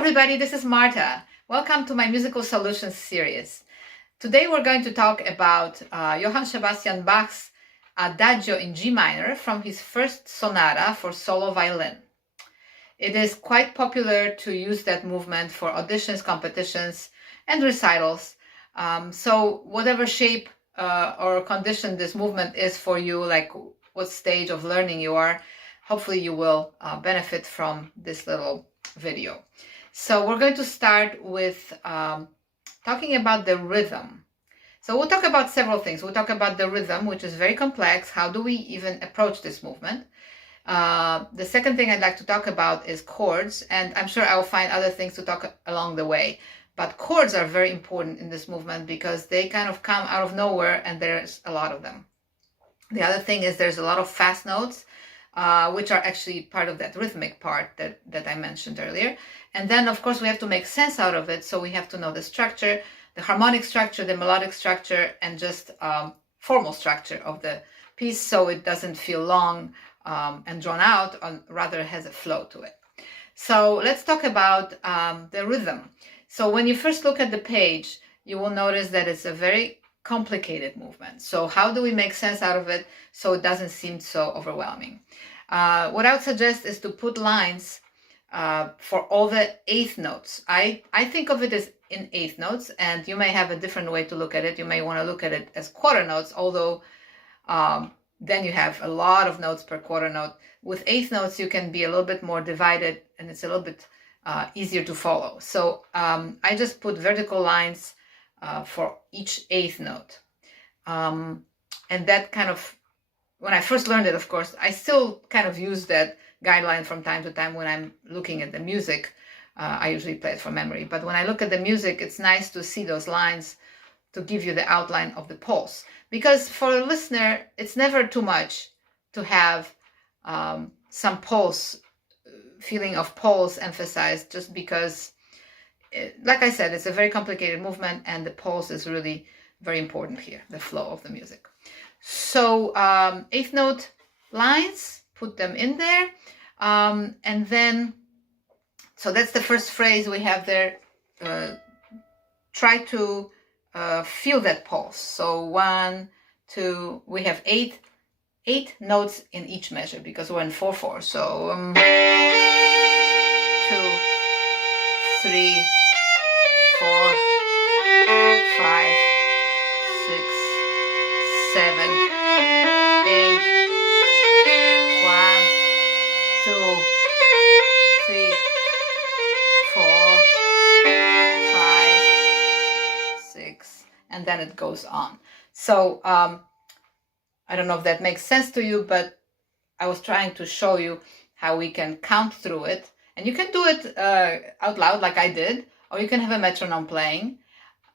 everybody, this is Marta. Welcome to my Musical Solutions series. Today we're going to talk about Johann Sebastian Bach's Adagio in G minor from his first sonata for solo violin. It is quite popular to use that movement for auditions, competitions, and recitals. So whatever shape or condition this movement is for you, like what stage of learning you are, hopefully you will benefit from this little video. So we're going to start with talking about the rhythm. So we'll talk about several things. We'll talk about the rhythm, which is very complex. How do we even approach this movement? The second thing I'd like to talk about is chords, and I'm sure I'll find other things to talk along the way. But chords are very important in this movement because they kind of come out of nowhere and there's a lot of them. The other thing is there's a lot of fast notes, which are actually part of that rhythmic part that I mentioned earlier. And then, of course, we have to make sense out of it. So we have to know the structure, the harmonic structure, the melodic structure, and just formal structure of the piece so it doesn't feel long and drawn out, rather has a flow to it. So let's talk about the rhythm. So when you first look at the page, you will notice that it's a very complicated movement. So how do we make sense out of it so it doesn't seem so overwhelming? What I would suggest is to put lines for all the eighth notes. I think of it as in eighth notes, and you may have a different way to look at it. You may want to look at it as quarter notes, although then you have a lot of notes per quarter note. With eighth notes, you can be a little bit more divided, and it's a little bit easier to follow. So I just put vertical lines for each eighth note. And that kind of, when I first learned it, of course, I still kind of use that guideline from time to time when I'm looking at the music. I usually play it from memory. But when I look at the music, it's nice to see those lines to give you the outline of the pulse. Because for a listener, it's never too much to have some pulse, feeling of pulse emphasized, just because, like I said, it's a very complicated movement and the pulse is really very important here, the flow of the music. So eighth note lines, put them in there. And then, so that's the first phrase we have there. Try to feel that pulse. So 1, 2, we have eight notes in each measure because we're in 4/4. So 2, 3, 4, 5, 6, 7, 8. 1, 2, 3, 4, 5, 6, and then it goes on. So I don't know if that makes sense to you, but I was trying to show you how we can count through it. And you can do it out loud like I did, or you can have a metronome playing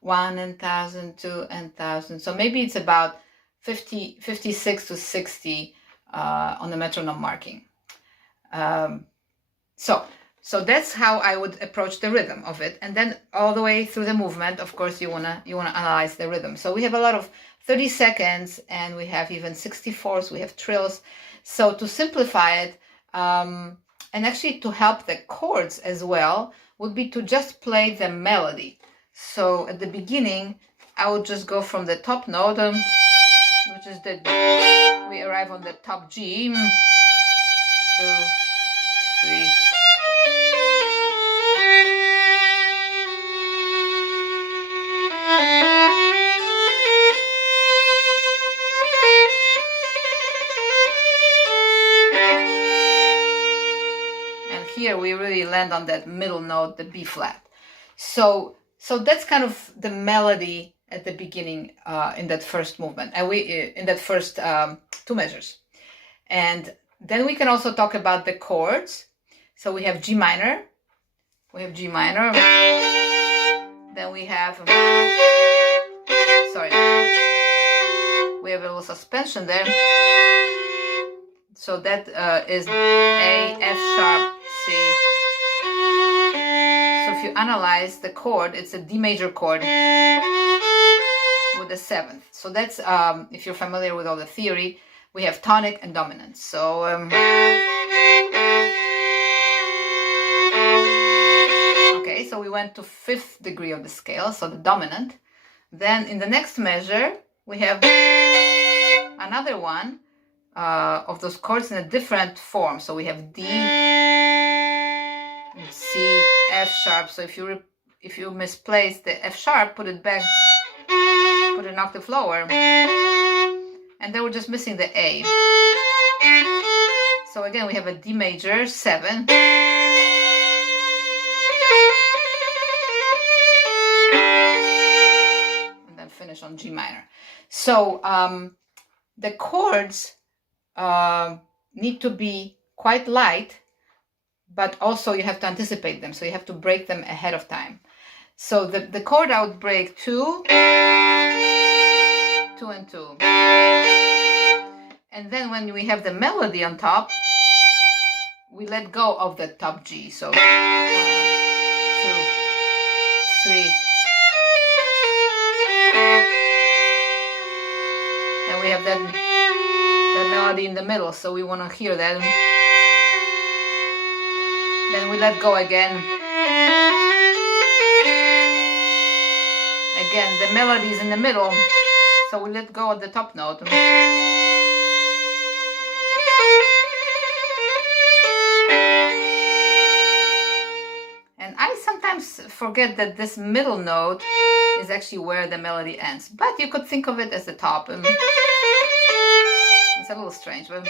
1 and 1,000, 2 and 1,000. So maybe it's about 56 to 60 on the metronome marking. So that's how I would approach the rhythm of it. And then all the way through the movement, of course, you wanna analyze the rhythm. So we have a lot of 30 seconds, and we have even 64s, we have trills. So to simplify it, and actually to help the chords as well, would be to just play the melody. So at the beginning, I would just go from the top note, which is we arrive on the top G, 2, 3. Here we really land on that middle note, the B flat. So that's kind of the melody at the beginning in that first movement, and in that first 2 measures. And then we can also talk about the chords. So we have G minor, then we have we have a little suspension there. So that is A, F sharp, C. So if you analyze the chord, it's a D major chord with the 7th. So that's, if you're familiar with all the theory, we have tonic and dominant. So went to 5th degree of the scale, so the dominant. Then in the next measure, we have another one of those chords in a different form. So we have D, C, F sharp. So if you misplace the F sharp, put it back, put it an octave lower, and then we're just missing the A. So again, we have a D major 7. Finish on G minor. So the chords need to be quite light, but also you have to anticipate them. So you have to break them ahead of time. So the chord I would break 2, 2 and 2. And then when we have the melody on top, we let go of the top G. So 1, 2, 3. And we have that melody in the middle, so we want to hear that. Then we let go again. Again, the melody is in the middle, so we let go of the top note. And I sometimes forget that this middle note is actually where the melody ends, but you could think of it as the top. It's a little strange, but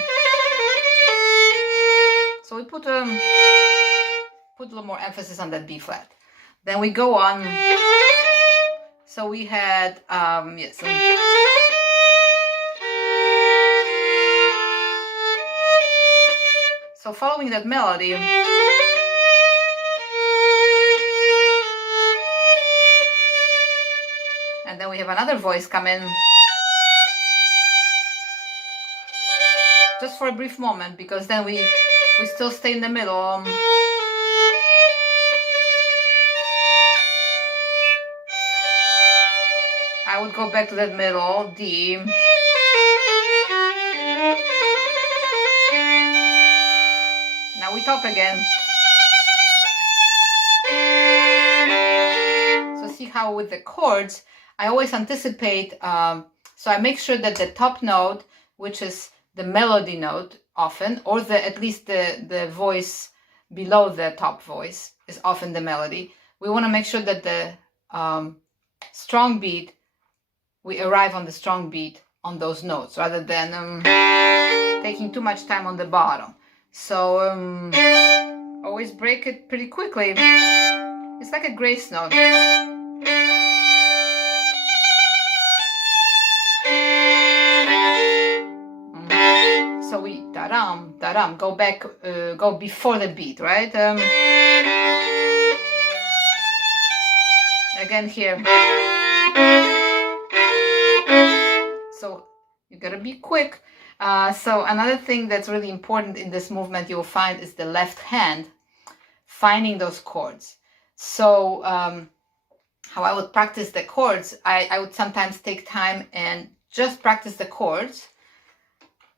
so we put a little more emphasis on that B flat. Then we go on. So we had yes. So following that melody. And then we have another voice come in just for a brief moment, because then we still stay in the middle. I would go back to that middle D. Now we top again. So see how with the chords I always anticipate, so I make sure that the top note, which is the melody note often, or at least the voice below the top voice is often the melody. We want to make sure that the strong beat, we arrive on the strong beat on those notes, rather than taking too much time on the bottom. So always break it pretty quickly. It's like a grace note. So we da-dum, da-dum, go back, go before the beat, right? Again here. So you gotta be quick. So another thing that's really important in this movement you will find is the left hand finding those chords. So how I would practice the chords, I would sometimes take time and just practice the chords.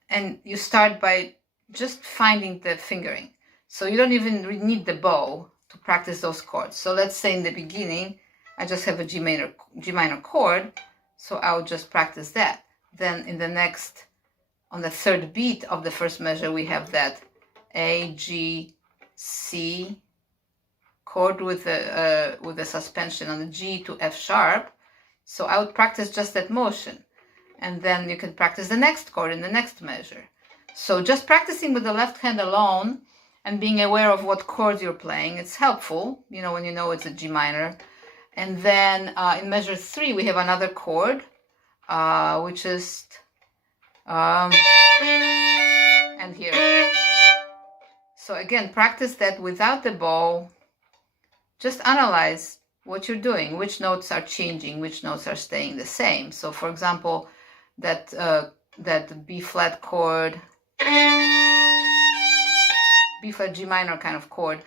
And you start by just finding the fingering. So you don't even need the bow to practice those chords. So let's say in the beginning, I just have a G minor chord. So I would just practice that. Then in the next, on the third beat of the first measure, we have that A, G, C chord with a suspension on the G to F sharp. So I would practice just that motion. And then you can practice the next chord in the next measure. So just practicing with the left hand alone and being aware of what chords you're playing, it's helpful, you know, when you know it's a G minor. And then in measure 3, we have another chord, which is, and here. So again, practice that without the bow. Just analyze what you're doing, which notes are changing, which notes are staying the same. So for example, that B flat chord, B flat G minor kind of chord,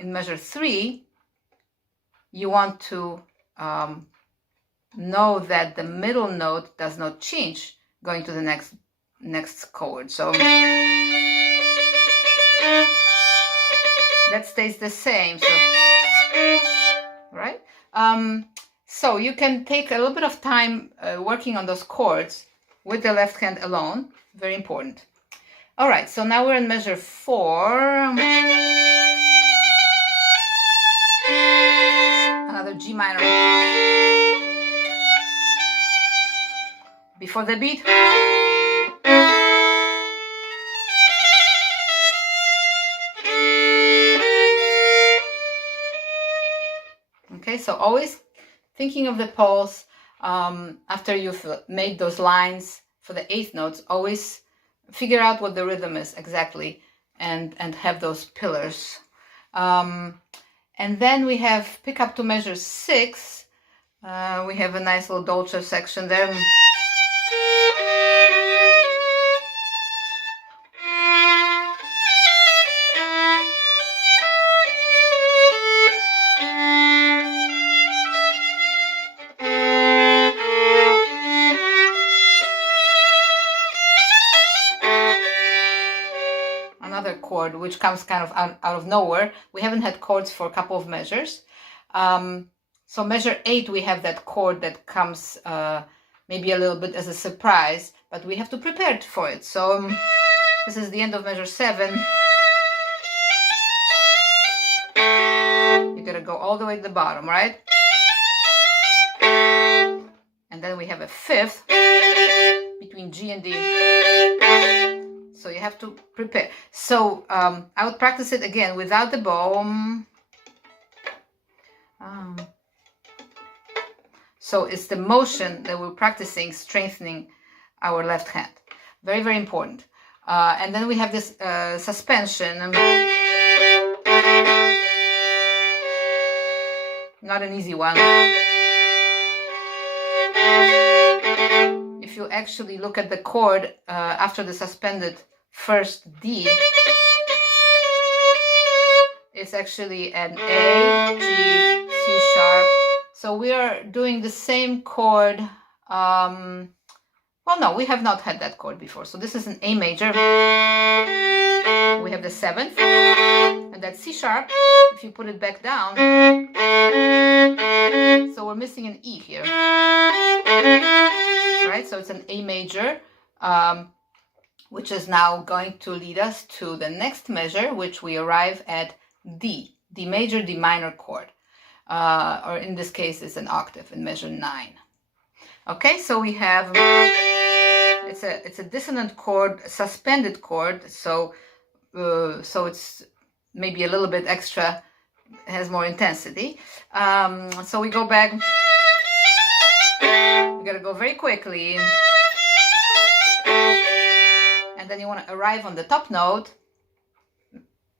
in measure 3, you want to know that the middle note does not change going to the next chord. So that stays the same. So So you can take a little bit of time working on those chords with the left hand alone. Very important. All right, so now we're in measure 4. Another G minor. Before the beat. Okay, so always thinking of the pulse after you've made those lines for the 8th notes, always figure out what the rhythm is exactly and have those pillars. And then we have pick up to measure 6. We have a nice little dolce section there. Another chord which comes kind of out of nowhere. We haven't had chords for a couple of measures. So measure 8, we have that chord that comes maybe a little bit as a surprise, but we have to prepare for it. So this is the end of measure 7. You gotta go all the way to the bottom, right? And then we have a 5th between G and D. So you have to prepare. So I would practice it again without the bow. So it's the motion that we're practicing, strengthening our left hand. Very, very important. And then we have this suspension. Not an easy one. If you actually look at the chord after the suspended first D, it's actually an A, G, C sharp. So we are doing the same chord. Well, no, we have not had that chord before. So this is an A major. We have the 7th, and that's C sharp. If you put it back down, so we're missing an E here. Right, so it's an A major, which is now going to lead us to the next measure, which we arrive at D, D major, D minor chord, or in this case, it's an octave in measure 9. Okay, so we have it's a dissonant chord, suspended chord, so it's maybe a little bit extra, has more intensity. So we go back. You gotta go very quickly, and then you want to arrive on the top note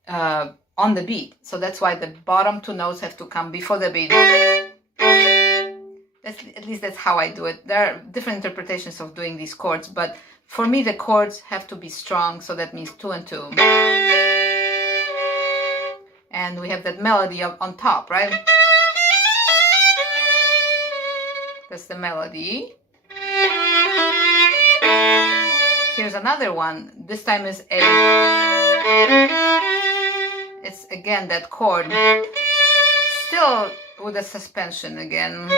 on the beat. So that's why the bottom 2 notes have to come before the beat. At least that's how I do it. There are different interpretations of doing these chords, but for me the chords have to be strong, so that means 2 and 2. And we have that melody up on top, right? That's the melody. Here's another one. This time is A. It's again that chord. Still with a suspension again.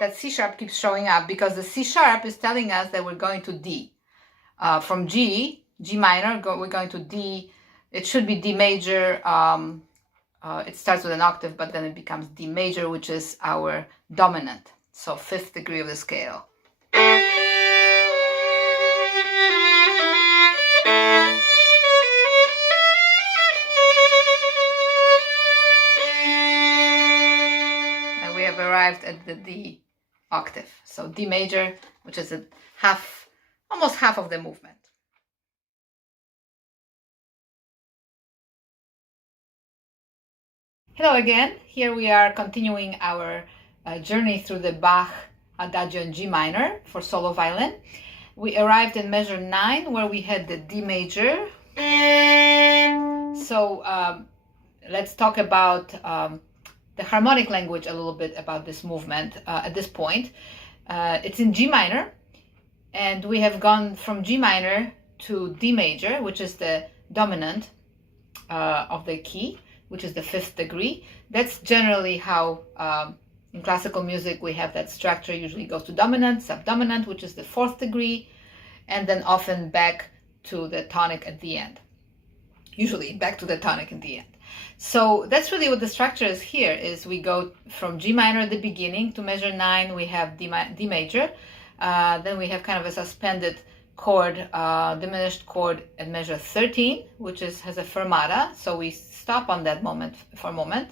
That C sharp keeps showing up because the C sharp is telling us that we're going to D. From G, G minor, we're going to D. It should be D major. It starts with an octave, but then it becomes D major, which is our dominant. So 5th degree of the scale. And we have arrived at the D octave. So D major, which is almost half of the movement. Hello again. Here we are continuing our journey through the Bach Adagio in G minor for solo violin. We arrived in measure 9 where we had the D major. So let's talk about the harmonic language a little bit about this movement at this point. It's in G minor, and we have gone from G minor to D major, which is the dominant of the key. which is the 5th degree. That's generally how in classical music we have that structure. Usually goes to dominant, subdominant, which is the 4th degree, and then often back to the tonic at the end. Usually back to the tonic in the end. So that's really what the structure is here, is we go from G minor at the beginning. To measure 9, we have D major. Then we have kind of a suspended chord, diminished chord at measure 13, which has a fermata. So we stop on that moment for a moment.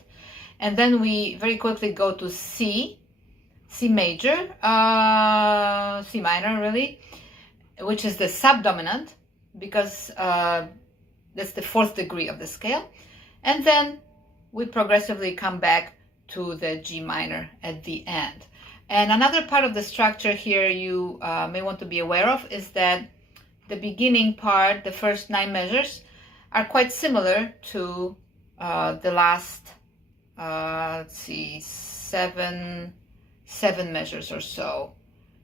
And then we very quickly go to C major, C minor really, which is the subdominant, because that's the 4th degree of the scale. And then we progressively come back to the G minor at the end. And another part of the structure here you may want to be aware of is that the beginning part, the first 9 measures, are quite similar to the last, let's see, seven measures or so.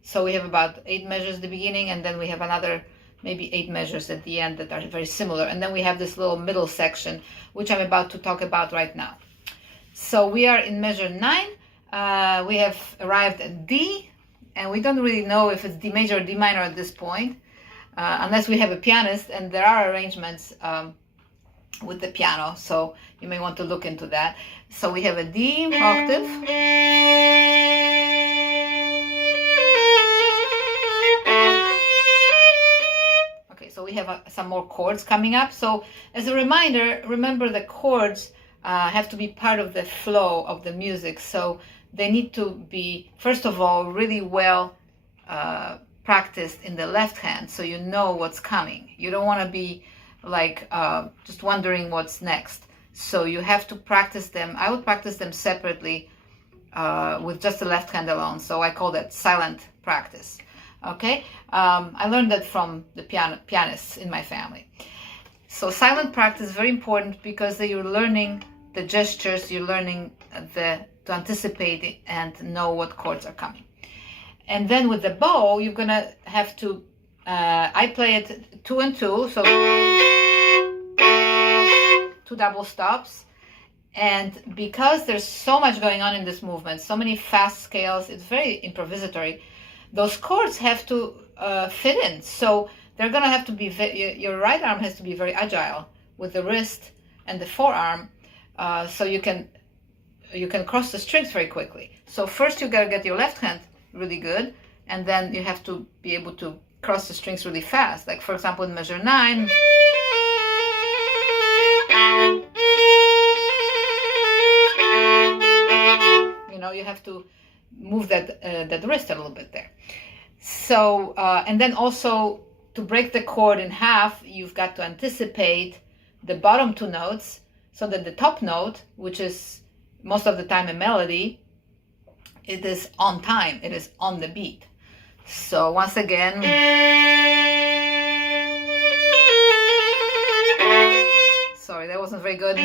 So we have about 8 measures at the beginning, and then we have another maybe 8 measures at the end that are very similar. And then we have this little middle section, which I'm about to talk about right now. So we are in measure 9. We have arrived at D, and we don't really know if it's D major or D minor at this point, unless we have a pianist, and there are arrangements with the piano, so you may want to look into that. So we have a D octave. So we have some more chords coming up. So as a reminder, remember the chords have to be part of the flow of the music. So they need to be, first of all, really well practiced in the left hand, so you know what's coming. You don't want to be like just wondering what's next. So you have to practice them. I would practice them separately with just the left hand alone. So I call that silent practice. Okay, I learned that from the pianists in my family. So silent practice is very important because you're learning the gestures, you're learning to anticipate and know what chords are coming. And then with the bow, you're gonna have to, I play it 2 and 2, so 2 double stops. And because there's so much going on in this movement, so many fast scales, it's very improvisatory. Those chords have to fit in, so they're gonna have to be, your right arm has to be very agile with the wrist and the forearm, so you can cross the strings very quickly. So first you gotta get your left hand really good, and then you have to be able to cross the strings really fast. Like for example in measure 9, you have to move that wrist a little bit there. So and then also to break the chord in half, you've got to anticipate the bottom 2 notes, so that the top note, which is most of the time a melody, it is on time, it is on the beat. So once again, sorry, that wasn't very good.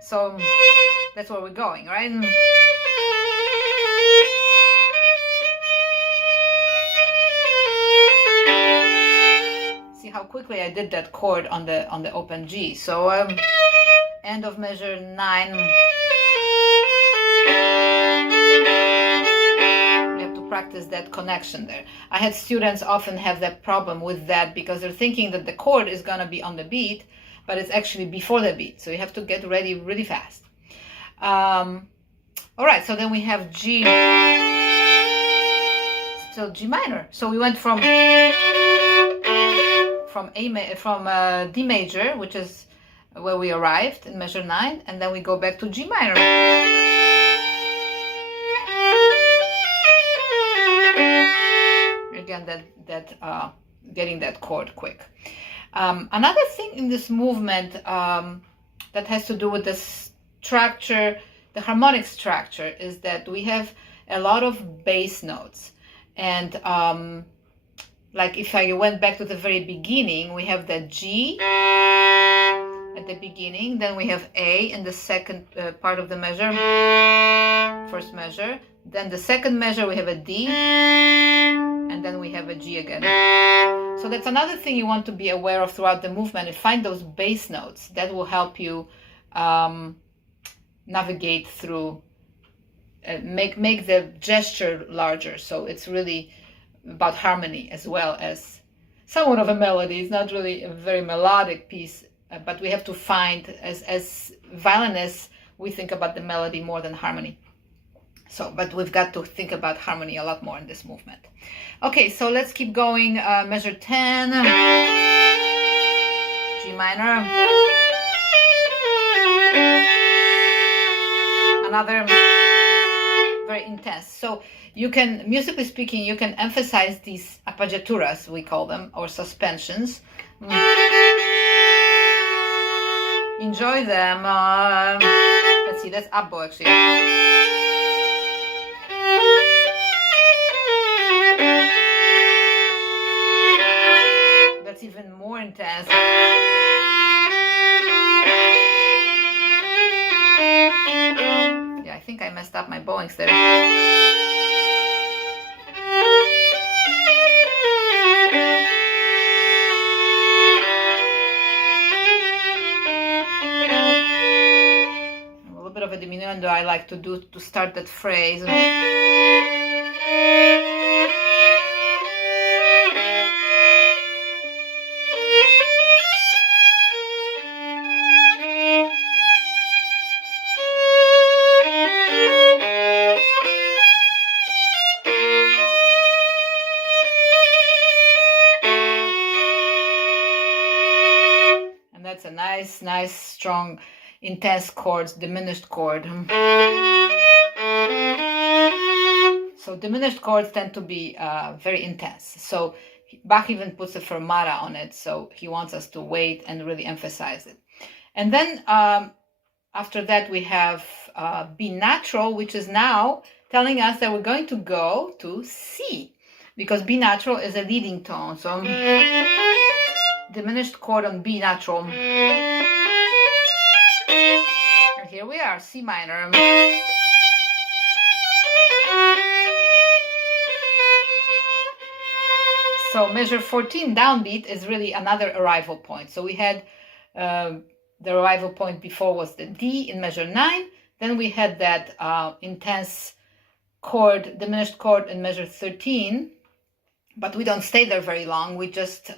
So that's where we're going, right? See how quickly I did that chord on the open G. So end of measure 9. You have to practice that connection there. I had students often have that problem with that because they're thinking that the chord is going to be on the beat, but it's actually before the beat. So you have to get ready really fast. All right, so then we have G, still G minor. So we went from D major, which is where we arrived in measure 9, and then we go back to G minor. Again, getting that chord quick. Another thing in this movement that has to do with the structure, the harmonic structure, is that we have a lot of bass notes. And like if I went back to the very beginning, we have the G at the beginning, then we have A in the second part of the measure, first measure, then the second measure we have a D, and then we have a G again. So that's another thing you want to be aware of throughout the movement, and find those bass notes. That will help you navigate through, make the gesture larger. So it's really about harmony as well as somewhat of a melody. It's not really a very melodic piece, but we have to find, as violinists, we think about the melody more than harmony. So, but we've got to think about harmony a lot more in this movement. Okay, so let's keep going. Measure 10, G minor. Another very intense. So you can, musically speaking, you can emphasize these appoggiaturas, we call them, or suspensions. Enjoy them. Let's see, that's up bow actually. That's even more intense. Yeah, I think I messed up my bowings there. A little bit of a diminuendo I like to do to start that phrase. That's a nice, strong, intense chords, diminished chord. So diminished chords tend to be very intense. So Bach even puts a fermata on it. So he wants us to wait and really emphasize it. And then after that we have B natural, which is now telling us that we're going to go to C, because B natural is a leading tone. So diminished chord on B natural. And here we are, C minor. So measure 14 downbeat is really another arrival point. So we had the arrival point before was the D in measure 9. Then we had that intense chord, diminished chord in measure 13. But we don't stay there very long. We just,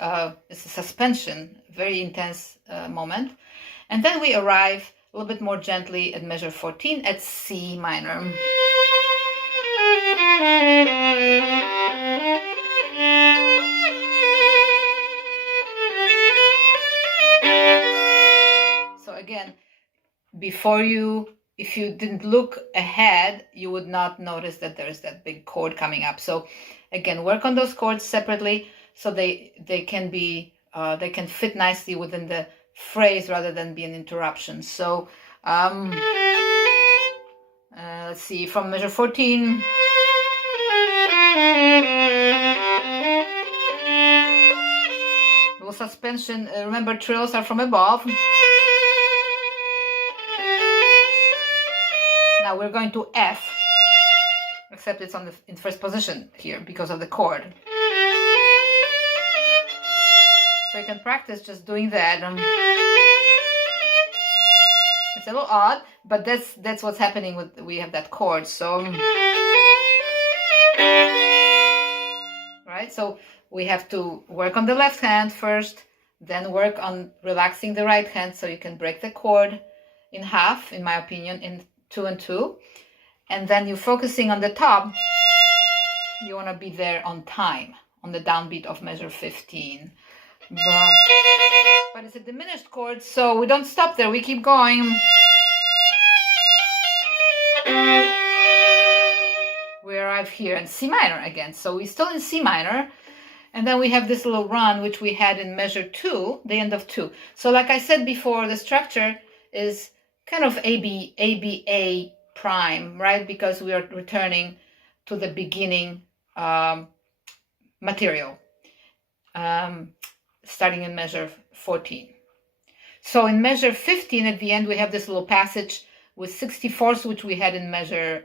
it's a suspension, very intense moment. And then we arrive a little bit more gently at measure 14 at C minor. So again, before you, if you didn't look ahead, you would not notice that there is that big chord coming up. So again, work on those chords separately so they can be they can fit nicely within the phrase rather than be an interruption. So let's see, from measure 14. Little suspension. Remember, trills are from above. Now we're going to F, except it's on in first position here because of the chord. So you can practice just doing that. It's a little odd, but that's what's happening with, we have that chord. So right, so we have to work on the left hand first, then work on relaxing the right hand so you can break the chord in half, in my opinion, in 2 and 2, and then you're focusing on the top. You want to be there on time, on the downbeat of measure 15. But it's a diminished chord, so we don't stop there, we keep going. We arrive here in C minor again, so we're still in C minor, and then we have this little run which we had in measure 2, the end of 2. So like I said before, the structure is kind of ABA prime, right? Because we are returning to the beginning material, starting in measure 14. So in measure 15 at the end, we have this little passage with 64ths, which we had in measure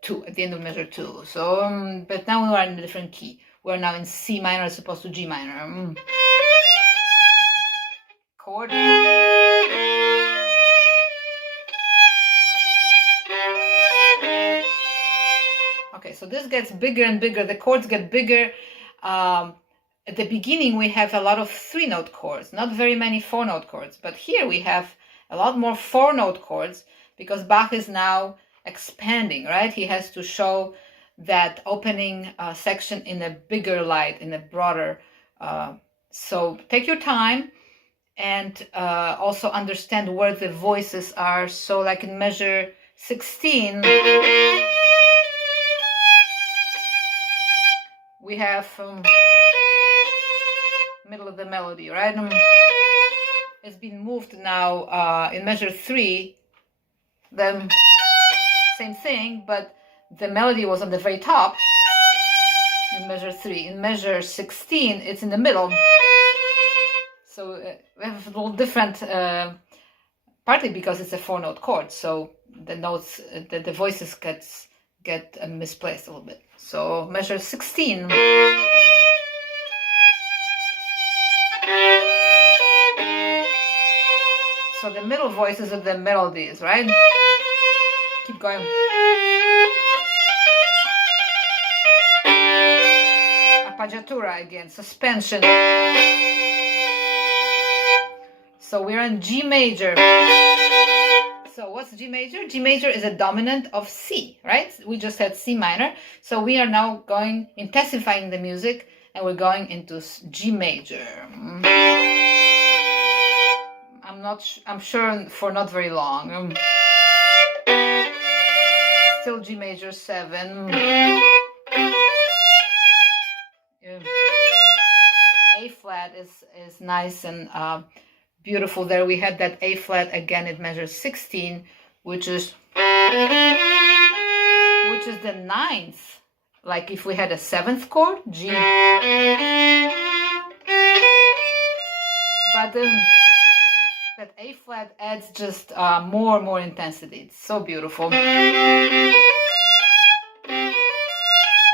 2, at the end of measure 2. So, but now we are in a different key. We're now in C minor as opposed to G minor. Chord. Okay, so this gets bigger and bigger. The chords get bigger. At the beginning, we have a lot of 3-note chords, not very many 4-note chords. But here we have a lot more 4-note chords because Bach is now expanding, right? He has to show that opening section in a bigger light, in a broader. So take your time and also understand where the voices are. So like in measure 16, we have middle of the melody, right? It's been moved now in measure 3, then same thing, but the melody was on the very top in measure 3. In measure 16, it's in the middle. So we have a little different, partly because it's a 4-note chord, so the notes, the voices get misplaced a little bit. So measure 16. So the middle voices are the melodies, right? Keep going. Appoggiatura again, suspension. So we're in G major. So what's G major? G major is a dominant of C, right? We just had C minor. So we are now intensifying the music, and we're going into G major. I'm sure for not very long. Still G major 7. A flat is nice and beautiful there. We had that A flat again in measure 16, which is the 9th. Like if we had a 7th chord, G. But that A flat adds just more intensity. It's so beautiful.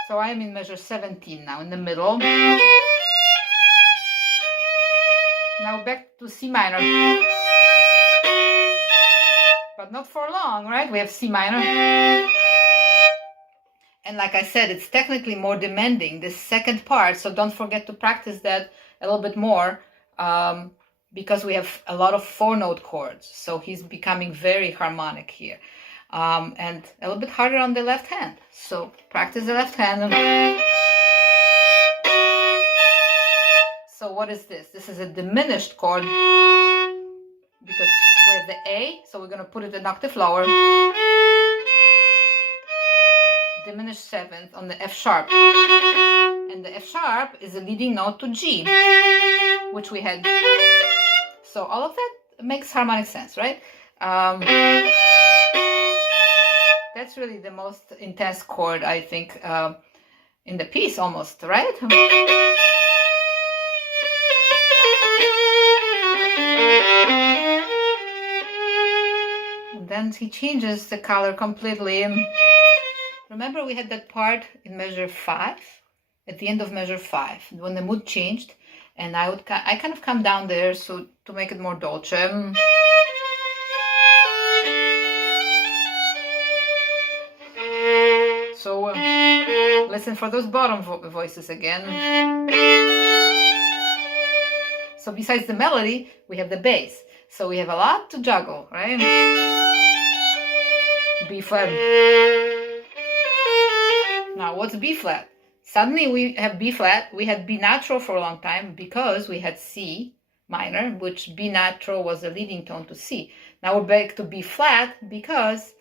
So I am in measure 17 now, in the middle. Now back to C minor. But not for long, right? We have C minor. And like I said, it's technically more demanding, this second part. So don't forget to practice that a little bit more. Because we have a lot of 4-note chords, so he's becoming very harmonic here, and a little bit harder on the left hand. So practice the left hand. So what is this? This is a diminished chord because we have the A, so we're going to put it an octave lower. Diminished 7th on the F sharp, and the F sharp is a leading note to G, which we had. So all of that makes harmonic sense, right? That's really the most intense chord, I think, in the piece almost, right? And then he changes the color completely. Remember we had that part in measure 5, at the end of measure 5, when the mood changed. And I kind of come down there so to make it more dolce. So listen for those bottom voices again. So besides the melody, we have the bass. So we have a lot to juggle, right? B flat. Now what's B flat? Suddenly we have B flat. We had B natural for a long time because we had C minor, which B natural was the leading tone to C. Now we're back to B flat because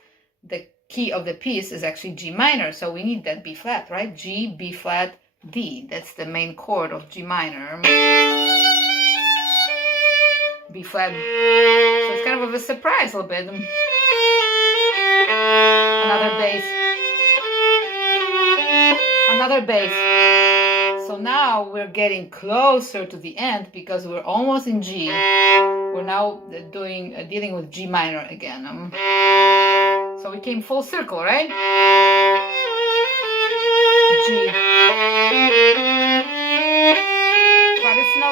the key of the piece is actually G minor. So we need that B flat, right? G, B flat, D. That's the main chord of G minor. B flat. So it's kind of a surprise a little bit. Another bass. Another bass. So now we're getting closer to the end because we're almost in G. We're now dealing with G minor again. So we came full circle, right? G.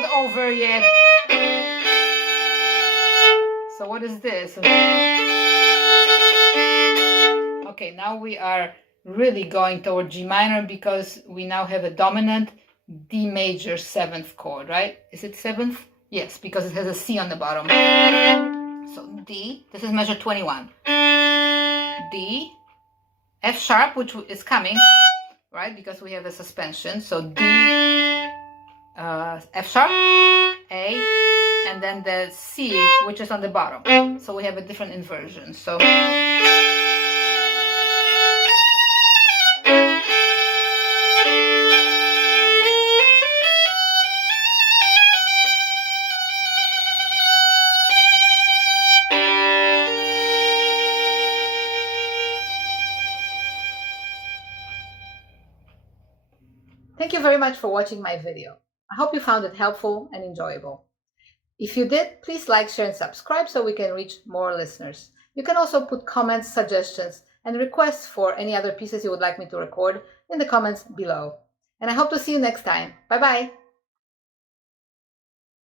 not over yet. So what is this? Okay, now we are really going toward G minor because we now have a dominant D major 7th chord, right? Is it 7th? Yes, because it has a C on the bottom. So D, this is measure 21. D, F sharp, which is coming, right? Because we have a suspension. So D, F sharp, A, and then the C, which is on the bottom. So we have a different inversion. So thank you very much for watching my video. I hope you found it helpful and enjoyable. If you did, please like, share, and subscribe so we can reach more listeners. You can also put comments, suggestions, and requests for any other pieces you would like me to record in the comments below. And I hope to see you next time. Bye-bye.